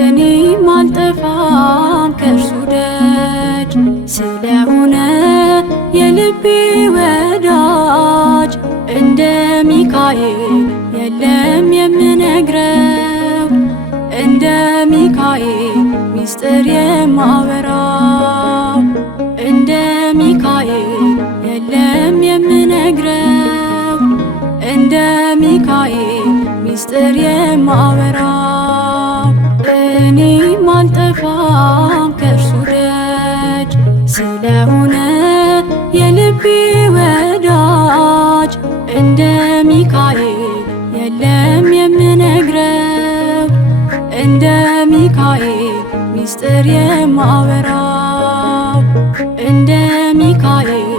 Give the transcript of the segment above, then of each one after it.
እኔም አልጠፋም ከእርሱ ደጅ ስለሆነ የልቤ ወዳጅ እንደ ሚካኤል የለም የምነግረው እንደ ሚካኤል ሚስጥር የማወራው እንደ ሚካኤል የለም የምነግረው እንደ ሚካኤል ሚስጥር የማወራው እኔም አልጠፋም ከእርሱ ደጅ ስለሆነ የልቤ ወዳጅ እንደ ሚካኤል የለም የምነግረው እንደ ሚካኤል ሚስጥር የማወራው እንደ ሚካኤል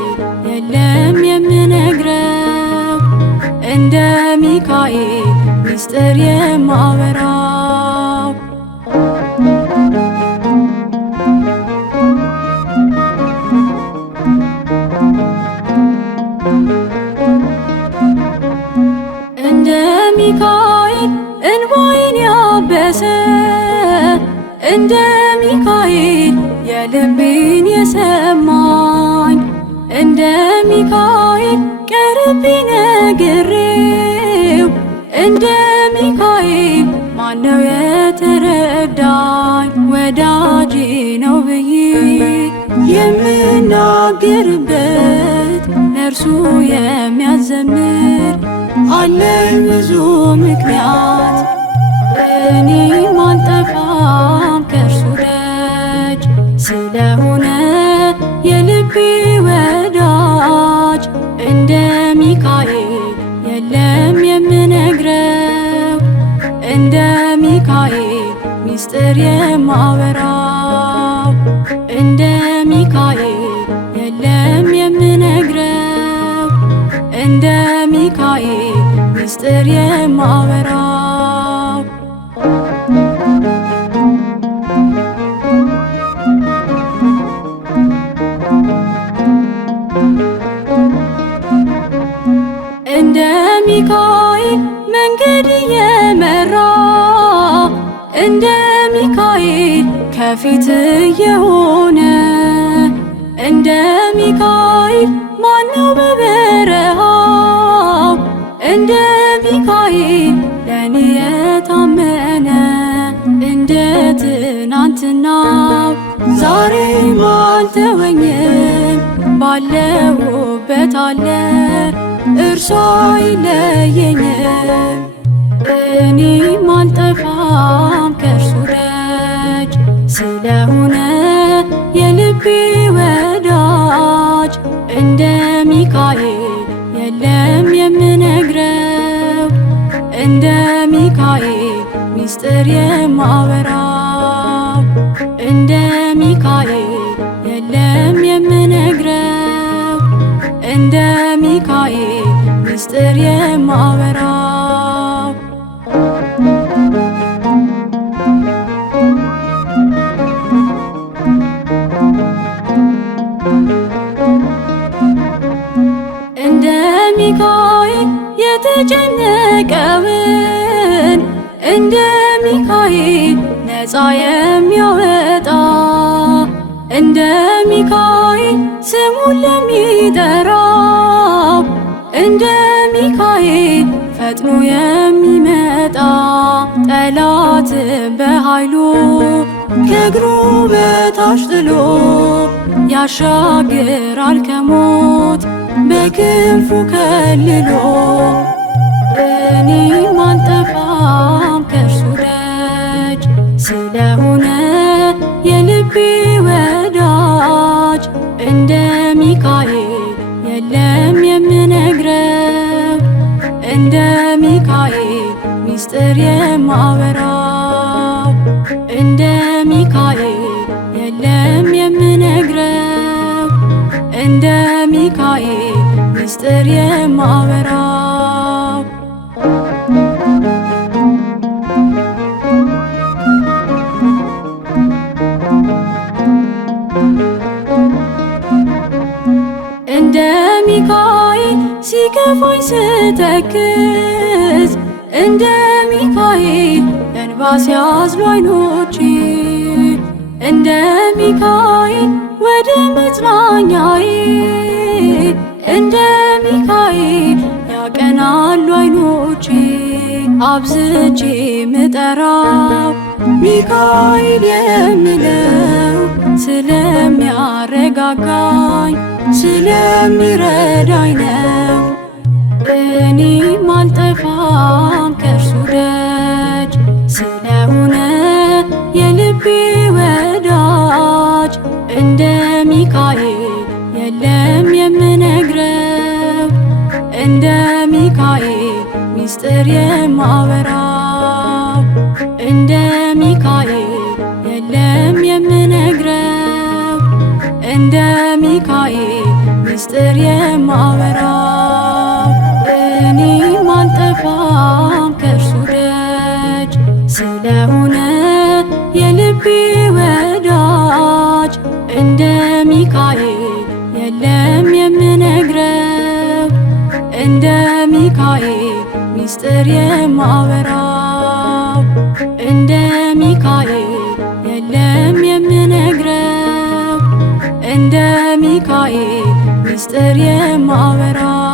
የለም የምነግረው እንደ ሚካኤል ሚስጥር የማወራው እንደ ሚካኤል እንባዬን ያበሰ እንደ ሚካኤል የልቤን የሰማኝ እንደ ሚካኤል ቀርቤ ነግሬው እንደ ሚካኤል ማነው የተረዳኝ ወዳጄ ነው ብዬ የምናገርበት ለእርሱ የሚያዘምር አለኝ ብዙ ምክንያት እኔም አልጠፋም ከእርሱ ደጅ ስለሆነ የልቤ ወዳጅ እንደ ሚካኤል የለም የምነግረው እንደ ሚካኤል ሚስጥር የማወራው እንደ ሚካኤል የለም የምነግረው እንደ ሚካኤል ሚስጥር የማወራው እንደ ሚካኤል መንገድ የመራ እንደ ሚካኤል ከፊት የሆነ እንደ ሚካኤል ማነው በበረሃው እንደ ሚካኤል ለኔ የታመነ እንደ ትናንትናው ዛሬም አልተወኝም ባለሁበት አለ እርሱ አይለየኝም እኔም አልጠፋም ከእርሱ ደጅ ስለሆነ የልቤ ወዳጅ እንደ ሚካኤል የለም የምነግረው እንደ ሚካኤል ሚስጥር የማወራው እንደ ሚካኤል የለም የምነግረው እንደ ሚካኤል ሚስጥር የማወራው እንደ ሚካኤል የተጨነቀውን እንደ ሚካኤል ነፃ የሚያወጣ እንደ ሚካኤል ስሙን ለሚጠራው እንደ ሚካኤል ፈጥኖ የሚመጣ ጠላትን በኃይሉ ከእግሩ በታች ጥሎ ያሻግራል ከሞት በክንፉ ከልሎ እኔም አልጠፋም ከእርሱ ደጅ ስለሆነ የልቤ ወዳጅ እንደ ሚካኤል የለም የምነግረው እንደ ሚካኤል ሚስጥር የማወራው እንደ ሚካኤል የለም የምነግረው እንደ ሚካኤል ምስጢር የማወራው። እንደ ሚካኤል ሲከፋኝ ስተክዝ እንደ ሚካኤል እንባ ሲያዝሉ ዓይኖቼ እንደ ሚካኤል ወደ መጽናኛዬ እንደ ሚካኤል ያቀናሉ ዓይኖቼ። አብዝቼ ምጠራው ሚካኤል የምለው ስለሚያረጋጋኝ ስለሚረዳኝ ነው። እኔም አልጠፋም ከእርሱ ደጅ ስለሆነ የልቤ ወዳጅ። እንደ ሚካኤል የለም የምነግረው እንደ ሚካኤል ምስጢር የማወራው። እንደ ሚካኤል የለም የምነግረው እንደ ሚካኤል ምስጢር የማወራው። እኔም አልጠፋም ከእርሱ ደጅ ስለሆነ የልቤ ወዳጅ። እንደ ሚካኤል የለም የምነግረው እንደ ሚካኤል ምስጢር የማወራው። እንደ ሚካኤል የለም የምነግረው እንደ ሚካኤል ምስጢር የማወራው።